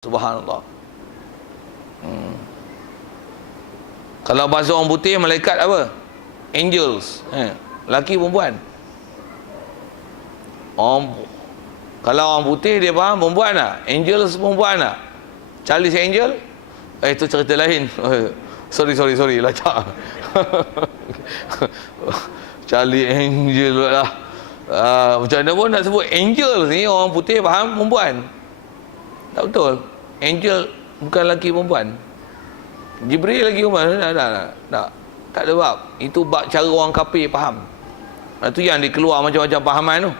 Subhanallah. Kalau bahasa orang putih, malaikat apa? Angels. Laki perempuan. Kalau orang putih dia faham perempuan tak? Angels perempuan tak? Charlie's Angel? Itu cerita lain. Sorry lacak. Charlie Angel lah. Macam mana pun nak sebut angel ni, orang putih faham perempuan. Tak betul. Angel bukan lelaki perempuan. Jibril lelaki perempuan. Tak ada bab. Itu bab cara orang kafir faham. Itu yang dikeluar macam-macam fahaman tu.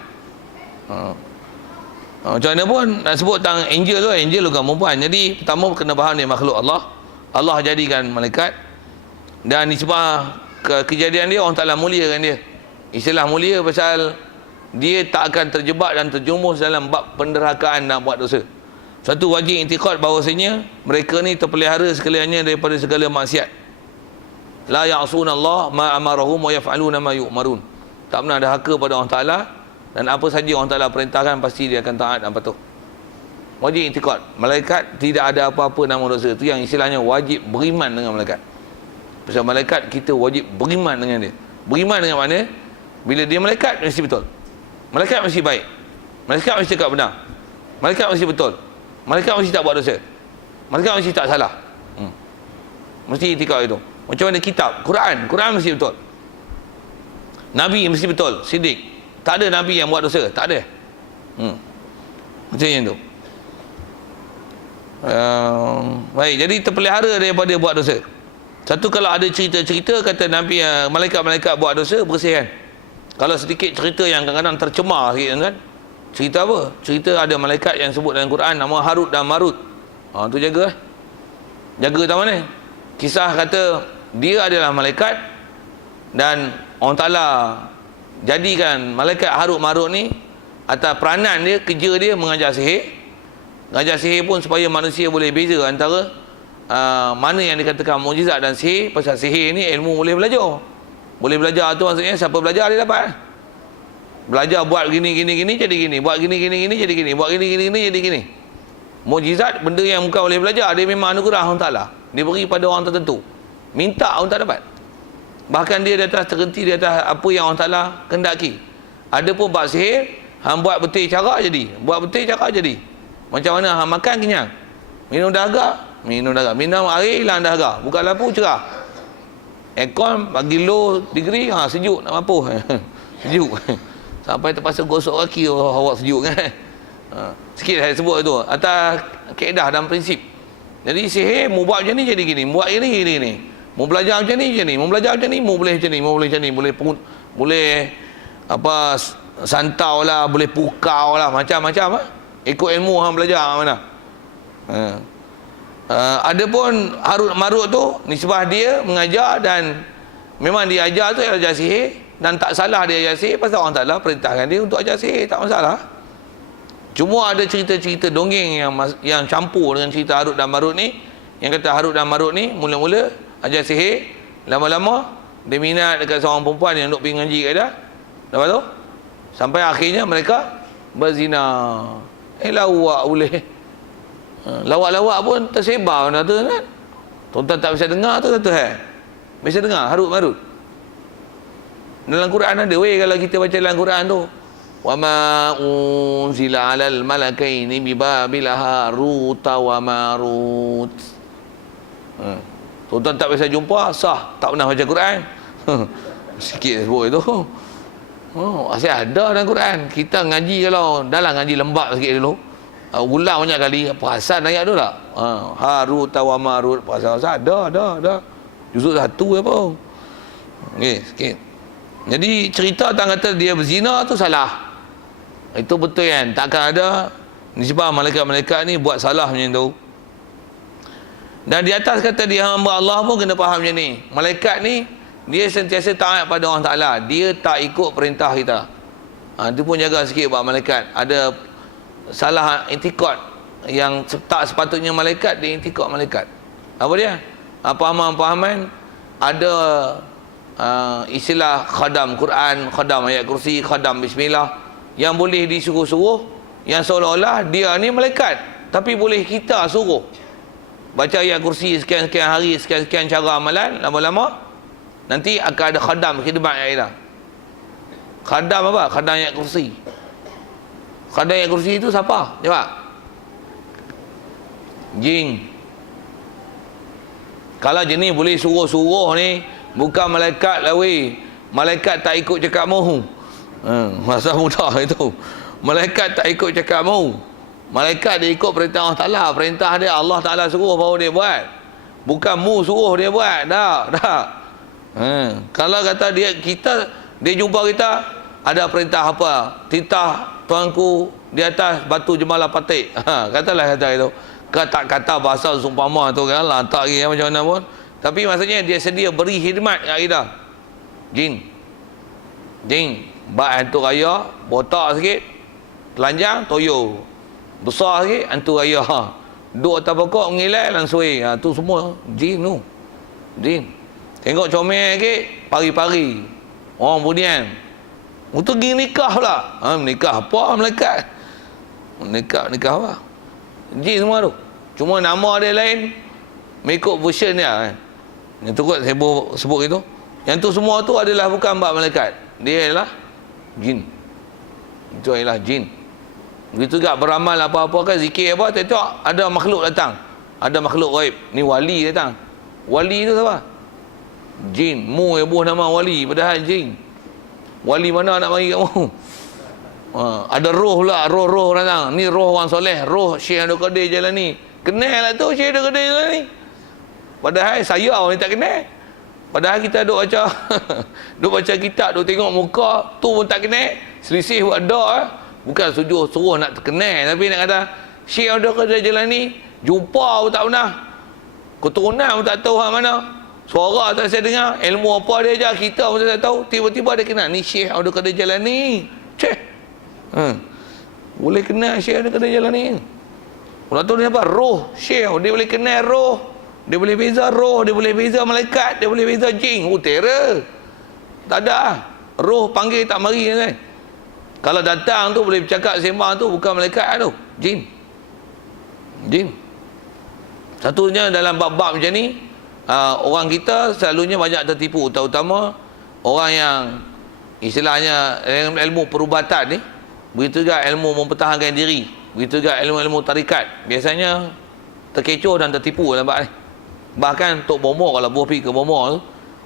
Macam mana pun nak sebut tentang angel tu, angel bukan perempuan. Jadi pertama kena faham ni makhluk Allah. Allah jadikan malaikat. Dan nisbah kejadian dia, orang Ta'ala muliakan dia. Istilah mulia pasal dia tak akan terjebak dan terjumus dalam bab penderhakaan nak buat dosa. Satu wajib intikad bahawasanya mereka ni terpelihara sekaliannya daripada segala maksiat. La ya'sunallah ma amarahum wa yaf'aluna ma yu'marun. Tak pernah ada haka pada Allah Ta'ala, dan apa saja Allah Ta'ala perintahkan pasti dia akan taat dan patuh. Wajib intikad. Malaikat tidak ada apa-apa nama dosa. Itu yang istilahnya wajib beriman dengan malaikat. Pasal malaikat kita wajib beriman dengan dia. Beriman dengan mana? Bila dia malaikat mesti betul. Malaikat mesti baik. Malaikat mesti cakap benar. Malaikat mesti betul. Malaikat mesti tak buat dosa. Malaikat mesti tak salah. Mesti itikad itu. Macam mana kitab, Quran mesti betul. Nabi mesti betul, siddiq. Tak ada Nabi yang buat dosa, tak ada. Macam yang tu. Baik, jadi terpelihara daripada buat dosa. Satu, kalau ada cerita-cerita kata Nabi, malaikat-malaikat buat dosa, bersihkan. Kalau sedikit cerita yang kadang-kadang tercemar sikit kan. Cerita apa? Cerita ada malaikat yang sebut dalam Quran nama Harut dan Marut. Tu jaga. Jaga tak mana? Kisah kata dia adalah malaikat dan Allah Ta'ala jadikan malaikat Harut Marut ni atas peranan dia, kerja dia mengajar sihir. Mengajar sihir pun supaya manusia boleh beza antara mana yang dikatakan mukjizat dan sihir. Pasal sihir ni ilmu boleh belajar. Boleh belajar tu maksudnya siapa belajar dia dapat. Belajar buat gini jadi gini, buat gini jadi gini, buat gini jadi gini. Mukjizat, benda yang bukan boleh belajar, dia memang anugerah Allah Ta'ala. Dia beri pada orang tertentu. Minta orang tak dapat. Bahkan dia di atas terhenti di atas apa yang Allah Ta'ala kendaki. Ada pun bab sihir, hang buat betul cara jadi, buat betul cara jadi. Macam mana hang makan kenyang, minum dahaga, minum air hilang dahaga, buka lampu cerah, aircon bagi low degree, sejuk nak mampu. Sejuk. Sampai terpaksa gosok kaki, awak sejuk kan. Sikit saya sebut itu atas kaedah dan prinsip. Jadi sihir mu buat macam ni jadi gini, buat gini. Mu belajar macam ni, mu belajar macam ni, mu boleh macam ni, mu boleh macam ni, boleh apa, santau lah, boleh pukau lah, macam-macam ikut ilmu hang belajar mana. Ada pun Harut Marut tu nisbah dia mengajar, dan memang dia ajar tu ajar sihir, dan tak salah dia ajar sihir pasal Allah Ta'ala perintahkan dia untuk ajar sihir, tak masalah. Cuma ada cerita-cerita dongeng yang campur dengan cerita Harut dan Marut ni, yang kata Harut dan Marut ni mula-mula ajar sihir, lama-lama dia minat dekat seorang perempuan yang duk pergi ngaji kat dia. Lepas tu sampai akhirnya mereka berzina. Lawak boleh. Lawak-lawak pun tersebar benda tu kan. Tuan-tuan tak bisa dengar tu satu hal. Bisa dengar Harut Marut. Dalam Quran ada kalau kita baca dalam Quran tu, wa ma unzila 'alal malakaini bi babil Harut wa Marut. Tuan-tuan tak bisa jumpa, sah tak pernah baca Quran. Sikit sebut itu. Asyik ada dalam Quran. Kita ngaji, kalau dalam ngaji lembab sikit dulu, ulang banyak kali, perasan ayat tu tak? Harut wa Marut, perasan ada. Juzuk 1 apa? Okey, sikit. Jadi cerita tentang kata dia berzina tu salah. Itu betul kan? Takkan ada nisbah malaikat-malaikat ni buat salah macam tu. Dan di atas kata dia hamba Allah pun kena faham macam ni. Malaikat ni dia sentiasa taat pada Allah Ta'ala. Dia tak ikut perintah kita. Itu pun jaga sikit buat malaikat. Ada salah intikad yang tak sepatutnya malaikat, dia intikad malaikat. Apa dia? Pahaman-pahaman ada istilah khadam Quran, khadam ayat kursi, khadam bismillah, yang boleh disuruh-suruh, yang seolah-olah dia ni malaikat. Tapi boleh kita suruh baca ayat kursi sekian-sekian hari, sekian-sekian cara amalan, lama-lama nanti akan ada khadam khidmat yang ada. Khadam apa? Khadam ayat kursi. Khadam ayat kursi itu siapa? Jawab. Jin. Kalau jenis boleh suruh-suruh ni, bukan malaikat lah weh. Malaikat tak ikut cakap mahu. Masa mudah itu. Malaikat tak ikut cakap mahu. Malaikat dia ikut perintah Allah Ta'ala. Perintah dia Allah Ta'ala suruh baru dia buat. Bukan mu suruh dia buat. Tak. Kalau kata dia jumpa kita, ada perintah apa? Titah tuanku di atas batu jemalah patik. Kata itu. Tak kata bahasa sumpama tu kan lah, tak lagi macam mana pun. Tapi maksudnya dia sedia beri khidmat kat kita. Jin bak hantu raya, botak sikit, telanjang, toyo. Besar sikit, hantu raya. Duduk atas pokok, mengilai, langsung. Tu semua jin tu. Jin. Tengok comel sikit, pari-pari. Orang budian. Untuk pergi nikah pula. Nikah apa malaikat? Nikah apa? Jin semua tu. Cuma nama dia lain, mengikut version dia. Yang tu kot saya sebut itu. Yang tu semua tu adalah bukan bab malaikat. Dia adalah jin. Itu adalah jin. Begitu juga beramal apa-apa kan, zikir apa, tengok ada makhluk datang. Ada makhluk gaib. Ni wali datang. Wali tu siapa? Jin. Mu yang buah nama wali, padahal jin. Wali mana nak bagi kat mu? Ada roh pula, roh datang. Ni roh orang soleh, roh Syekh Abdul Qadir Jalani. Kenal lah tu Syekh Abdul Qadir Jalani. Padahal saya ni tak kenal. Padahal kita duk baca duk baca kitab, duk tengok muka tu pun tak kenal. Selisih buat dak. Bukan suruh nak terkenal, tapi nak kata Syekh Abdul Qadir Jalani jumpa pun tak pernah. Keturunan pun tak tahu hak mana. Suara tak saya dengar, ilmu apa dia ajar kita pun tak tahu. Tiba-tiba dia kenal ni Syekh Abdul Qadir Jalani. Boleh kenal Syekh Abdul Qadir Jalani. Orang tu ni apa? Roh Syekh. Dia boleh kenal roh. Dia boleh beza roh. Dia boleh beza malaikat. Dia boleh beza jin. Terror. Tak ada. Roh panggil tak mari kan. Kalau datang tu boleh bercakap sembang tu bukan malaikat tu. Jin. Satunya dalam bab-bab macam ni, orang kita selalunya banyak tertipu. Terutama orang yang istilahnya ilmu perubatan ni. Begitu juga ilmu mempertahankan diri. Begitu juga ilmu-ilmu tarikat. Biasanya terkecoh dan tertipu dalam bab ni. Bahkan Tok Bomo, kalau buah pergi ke Bomo tu,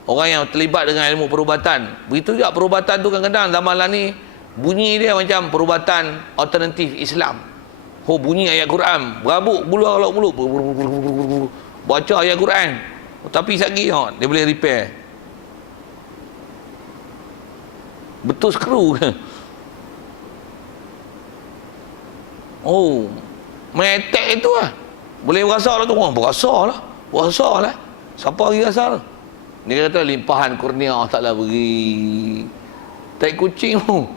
orang yang terlibat dengan ilmu perubatan. Begitu juga perubatan tu kadang-kadang zaman ni bunyi dia macam perubatan alternatif Islam. Bunyi ayat Quran, berabuk bulu kalau mulut. Baca ayat Quran. Tapi sekali dia boleh repair. Betul skru ke? Main attack itu lah. Boleh berasa lah tu orang. Berasa lah. Siapa lagi rasa lah? Dia kata limpahan kurnia Allah Ta'ala beri. Tai kucing tu.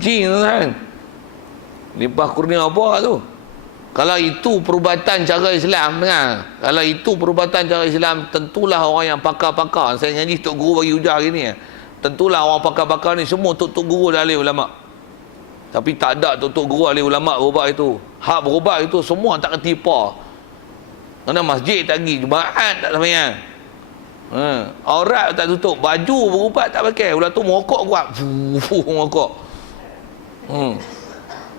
Jin tu kan. Limpah kurnia apa tu? Kalau itu perubatan cara Islam kan? Kalau itu perubatan cara Islam, tentulah orang yang pakar-pakar. Saya ngaji Tok Guru bagi hujah gini. Tentulah orang pakar-pakar ni semua Tok Guru dan ahli ulama'. Tapi tak ada Tok Guru ahli ulama' berubat itu. Hak berubat itu semua tak kerti apa. Kerana masjid tak pergi, Jumaat tak sembahyang. Aurat tak tutup, baju berubat tak pakai. Ulah tu merokok kuat. Merokok.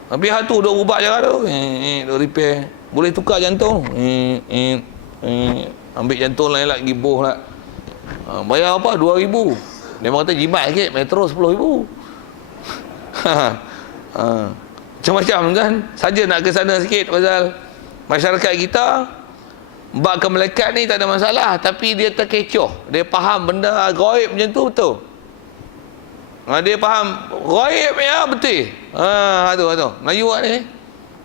Tapi hak tu duk berubat je tu. Duk repair. Boleh tukar jantung. Ambil jantung lain lah, gibuh lah. Bayar apa? 2,000. Dia kata jimat sikit, metro 10,000. Macam-macam kan. Saja nak ke sana sikit pasal masyarakat kita bab ke malaikat ni tak ada masalah, tapi dia terkecoh. Dia faham benda gaib macam tu betul. Dia faham gaib ya betul. Tu Melayu ni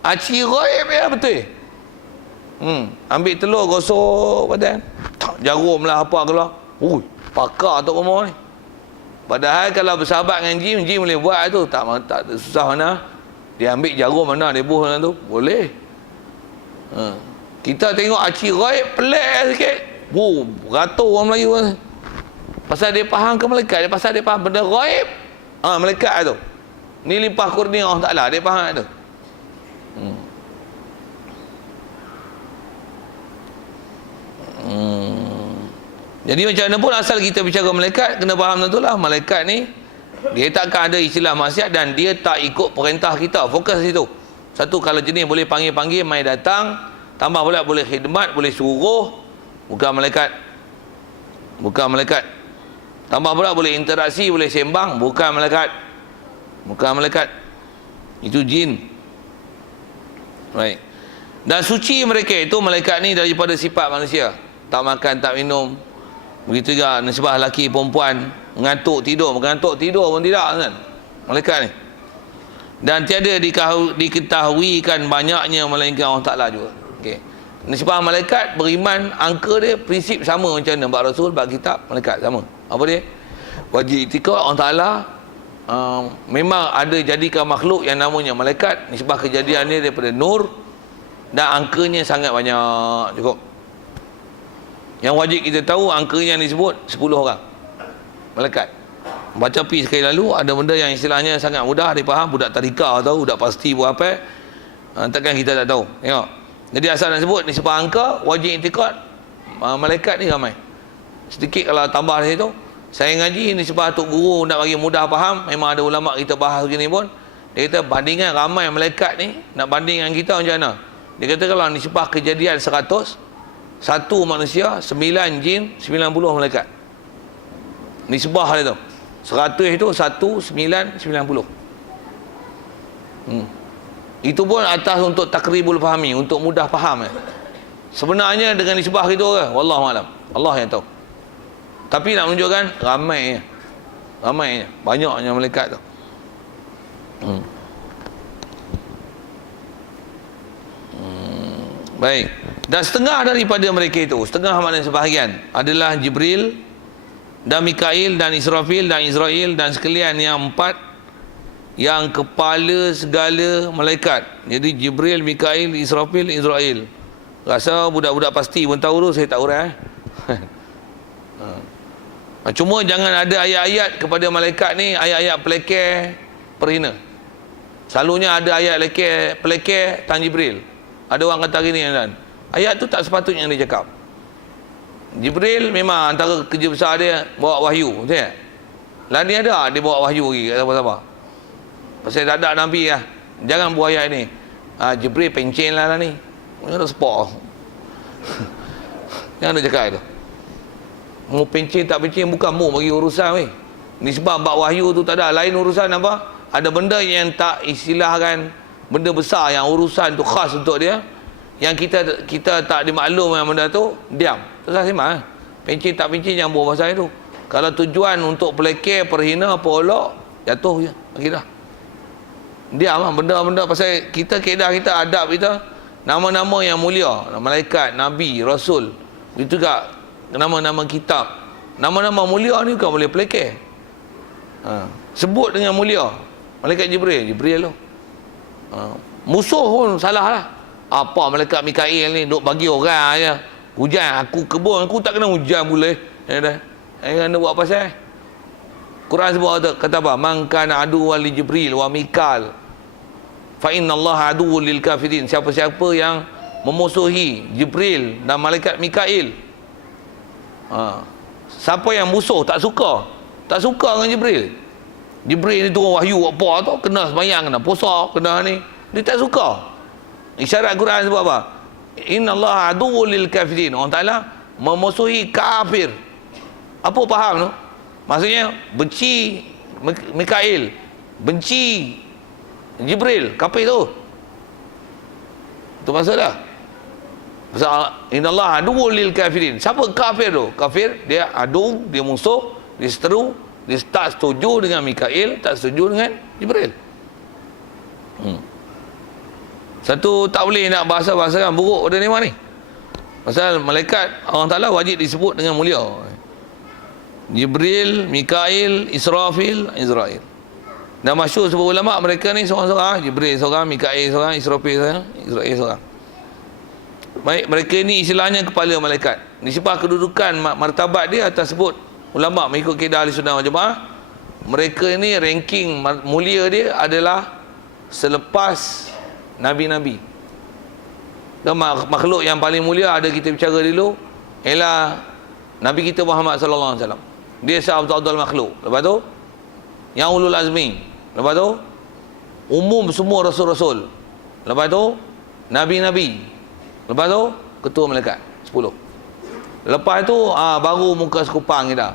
aci gaib ya betul. Ambil telur gosok badan, jarum lah apa keluar. Pakar Tok Bomo ni. Padahal kalau bersahabat dengan jin boleh buat tu. Tak susah mana. Dia ambil jarum mana, dia buh mana tu. Boleh. Kita tengok aci gaib pelik sikit. Beratur orang Melayu ni. Pasal dia faham ke malaikat, pasal dia faham benda gaib. Malaikat tu. Ni limpah kurnia Allah Ta'ala, dia faham tu. Jadi macam mana pun asal kita bicara malaikat, kena faham tentulah malaikat ni dia takkan ada istilah maksiat dan dia tak ikut perintah kita. Fokus situ. Satu, kalau jenis boleh panggil-panggil mai datang, tambah pula boleh khidmat, boleh suruh, bukan malaikat. Bukan malaikat. Tambah pula boleh interaksi, boleh sembang, bukan malaikat. Bukan malaikat. Itu jin. Baik. Dan suci mereka itu malaikat ni daripada sifat manusia. Tak makan, tak minum. Begitu juga nisbah lelaki perempuan, ngantuk tidur, mengantuk tidur pun tidak kan. Malaikat ni. Dan tiada diketahuikan banyaknya melainkan Allah Taala juga. Okey. Nisbah malaikat beriman, angka dia prinsip sama macam mana bab Rasul, bab kitab, malaikat sama. Apa dia? Wajib itikad Allah Taala memang ada jadikan makhluk yang namanya malaikat. Nisbah kejadian dia daripada nur dan angkanya sangat banyak, cukup. Yang wajib kita tahu angkanya yang disebut 10 orang malaikat. Baca pi sekali lalu, ada benda yang istilahnya sangat mudah dipaham, budak tadika tahu, budak pasti buat apa, takkan kita tak tahu. Tengok. Jadi asal nak sebut nisbah angka, wajib itikad malaikat ni ramai. Sedikit kalau tambah dari situ. Saya ngaji nisbah tok guru nak bagi mudah faham, memang ada ulama kita bahas begini pun. Dia kata bandingan ramai malaikat ni, nak banding dengan kita macam mana? Dia kata kalau nisbah kejadian 100, 1 manusia, 9 jin, 90 malaikat. Nisbah dia tu. 100 itu 1, 9, 90. Itu pun atas untuk takribul fahami, untuk mudah faham. Sebenarnya dengan nisbah gitu ke? Wallahualam. Allah yang tahu. Tapi nak menunjukkan ramai, banyaknya malaikat tu. Baik. Dan setengah daripada mereka itu, setengah maknanya sebahagian adalah Jibril dan Mikail dan Israfil dan Israel dan sekalian yang 4 yang kepala segala malaikat. Jadi Jibril, Mikail, Israfil, Israel. Rasa budak-budak pasti pun tahu tu, saya tak urai. Cuma jangan ada ayat-ayat kepada malaikat ni, ayat-ayat pelekeh, perhina. Selalunya ada ayat pelekeh Tan Jibril. Ada orang kata gini kan, ayat tu tak sepatutnya dia cakap. Jibril memang antara kerja besar dia bawa wahyu, betul tak? Lah ni ada dia bawa wahyu lagi kat siapa-siapa. Pasal tak ada Nabi lah. Jangan buat ayat ni. Jibril pencen lah ni. Mana sport. Jangan ada cakap itu. Mu pencen tak pencen bukan mu bagi urusan weh. Ni sebab bab wahyu tu tak ada. Lain urusan apa? Ada benda yang tak istilahkan benda besar yang urusan tu khas untuk dia. Yang kita tak dimaklum yang benda tu, diam. Terus simak. Pencen tak pencen jangan buat pasal itu. Kalau tujuan untuk pelekeh, perhina, polok, jatuh je. Akidah. Diam lah benda-benda pasal kita keedah kita, adab kita, nama-nama yang mulia, malaikat, nabi, rasul. Itu juga nama-nama kitab. Nama-nama mulia ni bukan boleh pelekeh. Sebut dengan mulia. Malaikat Jibril tu. Musuh pun salah lah. Apa malaikat Mikail ni duk bagi orang aja. Hujan aku kebun aku tak kena hujan boleh. Kena buat apa saya? Quran sebut kata apa? Man kana aduwwan li Jibril wa Mikal fa innallaha aduwwul lil kafirin. Siapa-siapa yang memusuhi Jibril dan malaikat Mikail. Siapa yang musuh, tak suka dengan Jibril. Jibril ni turun wahyu apa tu, kena sembahyang, kena puasa, kena ni. Dia tak suka. Isyarat Quran sebab apa? Innallaha aduwwul lil kafirin. Allah Taala memusuhi kafir. Apa faham tu? Maksudnya benci Mikail, benci Jibril, kafir tu. Itu maksudnya. Innallaha aduwwul lil kafirin. Siapa kafir tu? Kafir dia adu, dia musuh, dia seteru, dia tak setuju dengan Mikail, tak setuju dengan Jibril. Satu tak boleh nak bahasa-bahasa kan buruk pada memang ni. Pasal malaikat Allah Taala wajib disebut dengan mulia. Jibril, Mikail, Israfil, Israel. Dan masyhur sebuah ulama mereka ni seorang-seorang, Jibril seorang, Mikail seorang, Israfil seorang, Israel seorang. Baik, mereka ni istilahnya kepala malaikat. Nisbah kedudukan martabat dia atas sebut ulama mengikut kaedah Ahlussunnah wal Jamaah. Mereka ni ranking mulia dia adalah selepas Nabi-Nabi. Dan makhluk yang paling mulia ada kita bicara dulu ialah Nabi kita Muhammad sallallahu alaihi wasallam. Dia seafdal makhluk. Lepas tu yang ulul azmi. Lepas tu umum semua rasul-rasul. Lepas tu nabi-nabi. Lepas tu ketua malaikat 10. Lepas tu baru muka sekupang kita.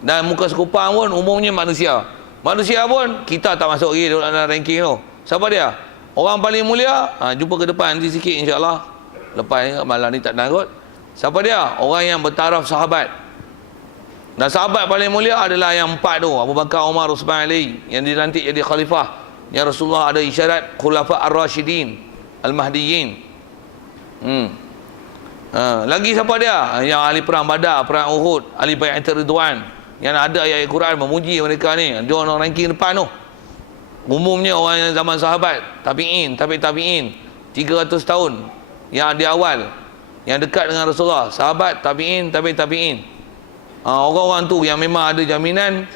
Dan muka sekupang pun umumnya manusia. Manusia pun kita tak masuk lagi dalam ranking tu. Siapa dia? Orang paling mulia. Jumpa ke depan nanti sikit insya-Allah. Lepas ni malam ni tak nak kot. Siapa dia? Orang yang bertaraf sahabat. Dan sahabat paling mulia adalah yang 4 tu, Abu Bakar, Umar, Uthman, Ali, yang dilantik jadi khalifah. Yang Rasulullah ada isyarat khulafa ar-rasyidin al-mahdiyyin. Lagi siapa dia? Yang ahli perang Badar, perang Uhud, ahli bai'atul ridwan, yang ada ayat Al-Quran memuji mereka ni. Dia orang ranking depan tu. Umumnya orang yang zaman sahabat, tabi'in, tabi'in 300 tahun yang di awal, yang dekat dengan Rasulullah, sahabat, tabi'in, tabi'in. Orang-orang tu yang memang ada jaminan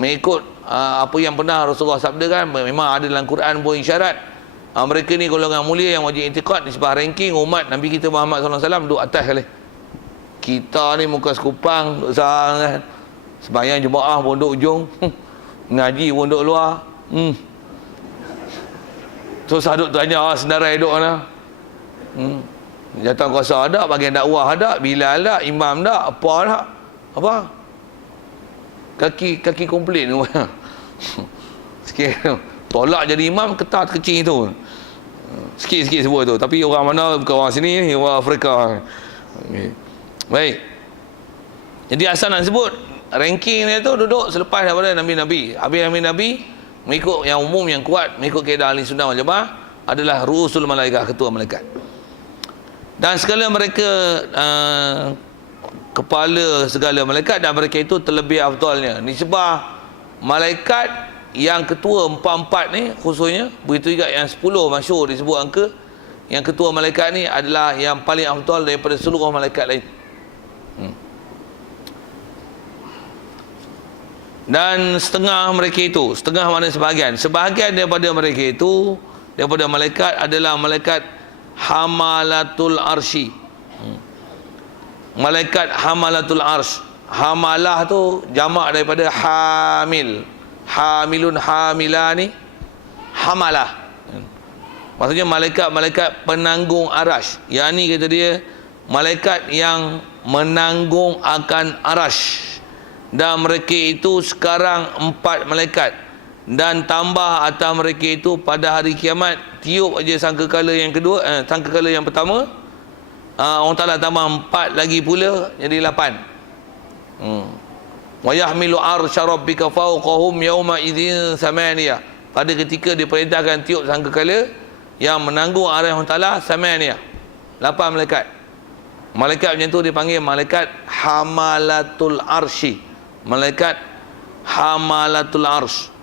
mengikut apa yang pernah Rasulullah sabdakan, memang ada dalam Quran pun isyarat. Mereka ni golongan mulia yang wajib i'tiqad nisbah ranking umat Nabi kita Muhammad SAW duduk atas kali. Kita ni muka sekupang duduk sarang kan. Sembahyang jemaah pun duduk ujung. Ngaji pun duduk luar. Terus duduk tanya senarai duduk mana. Jatuh kuasa ada, bagian dakwah ada, Bilal ada, imam ada, apa ada. Apa? Kaki komplain tu. Sikit tolak jadi imam ketat kecil tu. Sikit-sikit sebut tu. Tapi orang mana bukan orang sini ni, orang Afrika. Okay. Baik. Jadi asal nak sebut ranking dia tu duduk selepas daripada Nabi-Nabi. Habis Nabi-Nabi mengikut yang umum yang kuat, mengikut kaedah ahli sunnah wal jamaah adalah ru'usul malaikat, ketua malaikat. Dan segala mereka kepala segala malaikat, dan mereka itu terlebih afdalnya. Nisbah malaikat yang ketua 4 ni khususnya, begitu juga yang 10 masyhur disebut angka, yang ketua malaikat ni adalah yang paling afdal daripada seluruh malaikat lain. Dan setengah mereka itu, setengah mana sebahagian daripada mereka itu, daripada malaikat adalah malaikat hamalatul arsy. Malaikat hamalatul arsy. Hamalah tu jamak daripada hamil. Hamilun hamilani, hamalah. Maksudnya malaikat-malaikat penanggung arash. Yang ni kata dia malaikat yang menanggung akan arash. Dan mereka itu sekarang 4 malaikat. Dan tambah atas mereka itu pada hari kiamat, tiup aja sangkakala yang kedua, sangkakala yang pertama, Allah Ta'ala tambah 4 lagi pula, jadi 8. Wa yahmilu arsya rabbika fawqahum yawma idzin samaniyah. Pada ketika diperintahkan tiup sangkakala, yang menanggung arah Allah Ta'ala samaniyah, 8 malaikat. Malaikat macam tu dipanggil malaikat hamalatul arsy. Malaikat hamalatul arsy.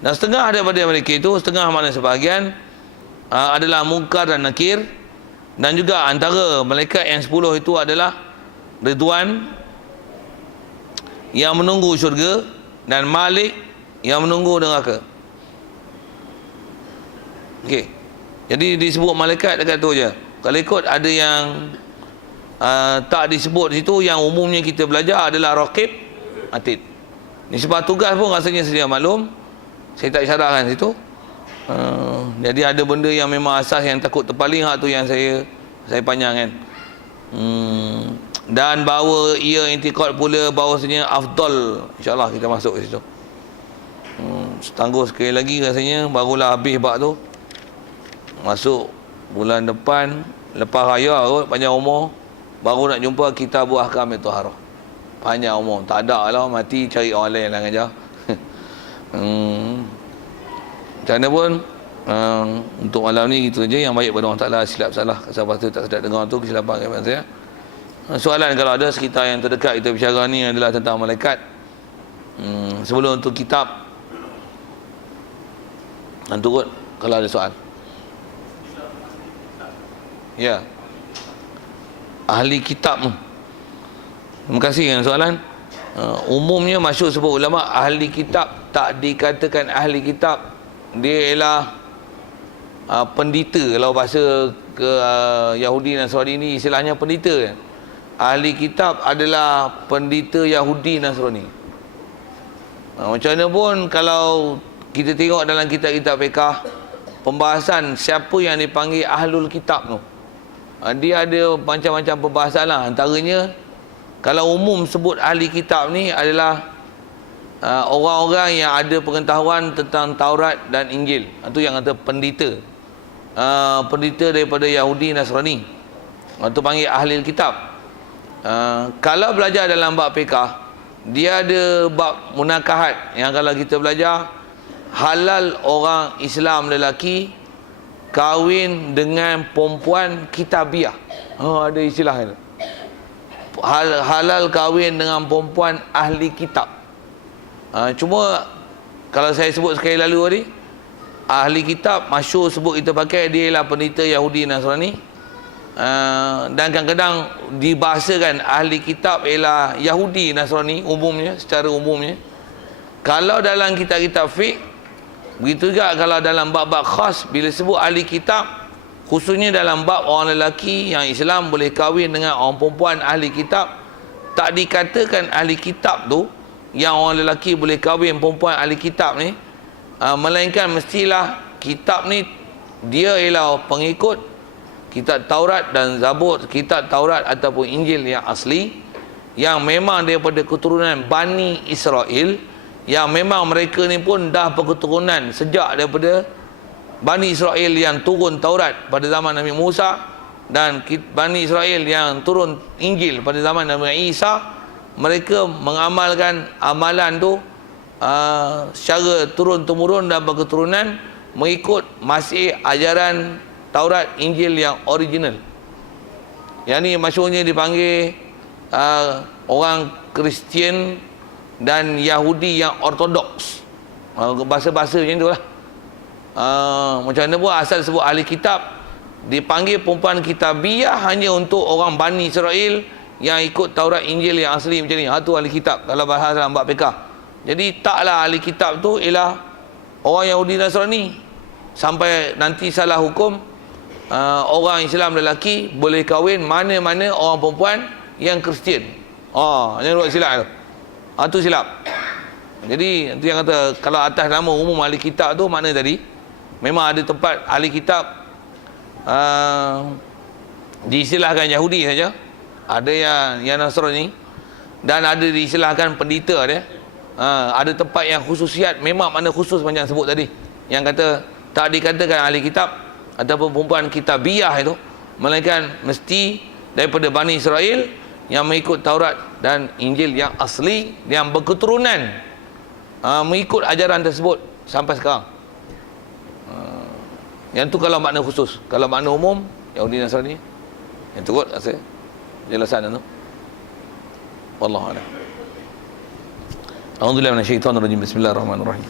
Dan setengah daripada mereka itu, setengah mana sebahagian, adalah munkar dan nakir. Dan juga antara malaikat yang 10 itu adalah Ridwan yang menunggu syurga, dan Malik yang menunggu neraka. Okey. Jadi disebut malaikat dekat tu je. Kalau ikut ada yang tak disebut situ, yang umumnya kita belajar adalah Raqib, Atid. Nisbah tugas pun rasanya sedia maklum. Saya tak syarahkan situ. Jadi ada benda yang memang asas yang takut terpaling, hak tu yang saya panjangkan. Dan bahawa ia intikad pula bahawasanya afdal, insyaAllah kita masuk ke situ. Setangguh sekali lagi rasanya barulah habis bab tu. Masuk bulan depan, lepas raya kot, panjang umur, baru nak jumpa kitab ahkam taharah. Panjang umur, tak ada lah, mati cari orang lain lah ajar. Macam mana pun, untuk malam ni gitu je. Yang baik pada Allah Ta'ala, silap salah sahabat tu tak sedap dengar tu, kesilapan kepada saya. Soalan kalau ada sekitar yang terdekat kita bicara ni adalah tentang malaikat. Sebelum untuk kitab, turut kalau ada soal. Ya, ahli kitab. Terima kasih kan soalan. Umumnya masyhur sebut ulama, ahli kitab tak dikatakan ahli kitab, dia ialah pendeta. Kalau bahasa ke Yahudi dan Nasrani ni istilahnya pendeta. ahli kitab adalah pendeta Yahudi Nasrani. Macam mana pun kalau kita tengok dalam kitab-kitab fiqh, pembahasan siapa yang dipanggil ahlul kitab tu, dia ada macam-macam pembahasan lah. Antaranya, kalau umum sebut ahli kitab ni adalah orang-orang yang ada pengetahuan tentang Taurat dan Injil. Itu yang kata pendeta. Pendeta daripada Yahudi Nasrani, itu panggil ahli kitab. Kalau belajar dalam bab fiqh, dia ada bab munakahat yang kalau kita belajar, halal orang Islam lelaki kahwin dengan perempuan kitabiah. Ada istilah itu. Halal kahwin dengan perempuan ahli kitab. Cuma kalau saya sebut sekali lalu tadi, ahli kitab masyhur sebut kita pakai dia ialah pendeta Yahudi Nasrani. Dan kadang-kadang dibahasakan ahli kitab ialah Yahudi Nasrani umumnya, secara umumnya. Kalau dalam kitab-kitab fiqh, begitu juga kalau dalam bab-bab khas, bila sebut ahli kitab, khususnya dalam bab orang lelaki yang Islam boleh kahwin dengan orang perempuan ahli kitab, tak dikatakan ahli kitab tu yang orang lelaki boleh kahwin perempuan ahli kitab ni, melainkan mestilah kitab ni dia ialah pengikut kitab Taurat dan Zabur, kitab Taurat ataupun Injil yang asli, yang memang daripada keturunan Bani Israel, yang memang mereka ni pun dah berketurunan sejak daripada Bani Israel yang turun Taurat pada zaman Nabi Musa, dan Bani Israel yang turun Injil pada zaman Nabi Isa. Mereka mengamalkan amalan tu secara turun-temurun dan berketurunan, mengikut masih ajaran Taurat Injil yang original. Yang ni masyhurnya dipanggil orang Kristian dan Yahudi yang ortodoks. Bahasa-bahasa macam tu lah. Macam mana pun asal sebut ahli kitab, dipanggil perempuan kitabiah hanya untuk orang Bani Israel yang ikut Taurat Injil yang asli macam ni. Tu ahli kitab kalau bahasa dalam bab fiqh. Jadi taklah ahli kitab tu ialah orang Yahudi Nasrani. Sampai nanti salah hukum, orang Islam lelaki boleh kahwin mana-mana orang perempuan yang Kristian. Yang buat silap tu. Tu silap. Jadi itu yang kata kalau atas nama umum ahli kitab tu, makna tadi memang ada tempat ahli kitab diistilahkan Yahudi saja, ada yang Nasrani, dan ada diistilahkan pendeta dia. Ada tempat yang khususiat, memang makna khusus macam sebut tadi, yang kata tak dikatakan ahli kitab ataupun perempuan kitabiah itu, melainkan mesti daripada Bani Israel yang mengikut Taurat dan Injil yang asli, yang berketurunan mengikut ajaran tersebut sampai sekarang. Yang tu kalau makna khusus. Kalau makna umum Yahudi Nasrani, yang tu kot rasa jelasan tu. Wallahu a'lam. A'udzubillahi minasyaitonirrajim. Bismillahirrahmanirrahim.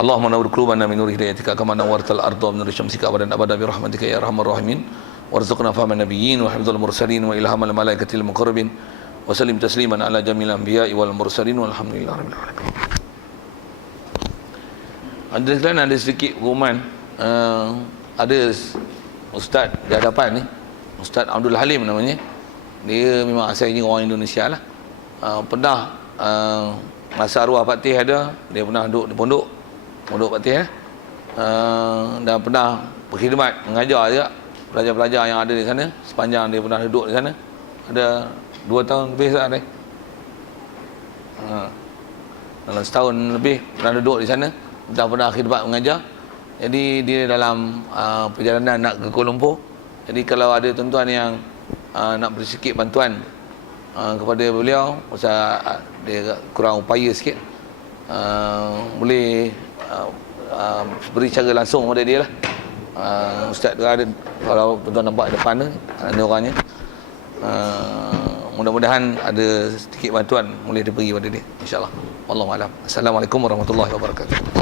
Allahumma nawwir qulubana min nuri hidayatika kama nawwartal arda min nuri syamsika abadan abada bi rahmatika ya arhamar rahimin. Warzuqna fahman nabiyyin wa hifdzal mursalin wa ilhamal malaikatil muqarrabin wa sallim tasliman ala jamil anbiya'i wal mursalin walhamdulillahi rabbil alamin. Ada sedikit pengumuman. Ada ustaz di hadapan ni, Ustaz Abdul Halim namanya. Dia memang asalnya orang Indonesia lah. Pernah masa arwah Pak Tih ada, dia pernah duduk di pondok Pak Tih, dan pernah berkhidmat mengajar juga pelajar-pelajar yang ada di sana sepanjang dia pernah duduk di sana. Ada 2 tahun lebih saat ni. Dalam setahun lebih pernah duduk di sana, dah pernah khidmat mengajar. Jadi dia dalam perjalanan nak ke Kuala Lumpur. Jadi kalau ada tuan-tuan yang nak beri sikit bantuan kepada beliau, pasal dia kurang upaya sikit, boleh beri cara langsung kepada dia lah. Ustaz tu ada, kalau tuan-tuan nampak depan tu ada orangnya. Mudah-mudahan ada sedikit bantuan boleh diberi kepada dia, insya-Allah. Wallahu a'lam. Assalamualaikum warahmatullahi wabarakatuh.